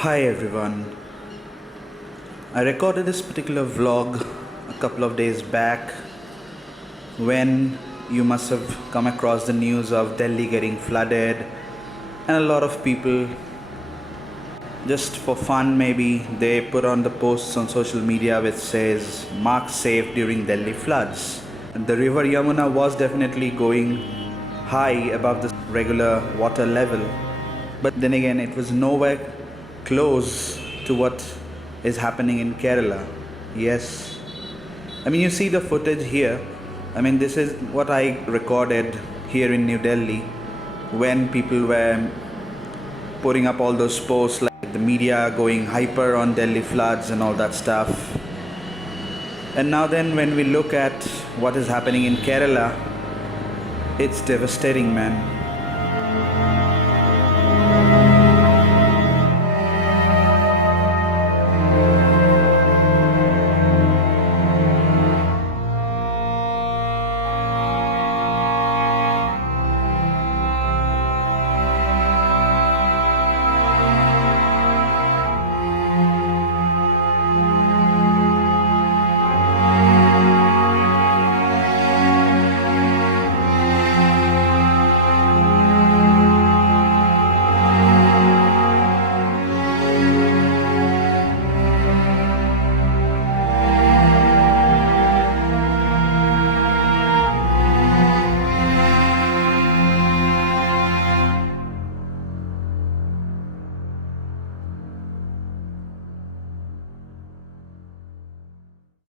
Hi everyone. I recorded this particular vlog a couple of days back when you must have come across the news of Delhi getting flooded, and a lot of people, just for fun maybe, they put on the posts on social media which says mark safe during Delhi floods. And the river Yamuna was definitely going high above the regular water level, but then again it was nowhere close to what is happening in Kerala. Yes, I mean, you see the footage here. I mean, this is what I recorded here in New Delhi when people were putting up all those posts, like the media going hyper on Delhi floods and all that stuff. And now then, when we look at what is happening in Kerala, it's devastating, man.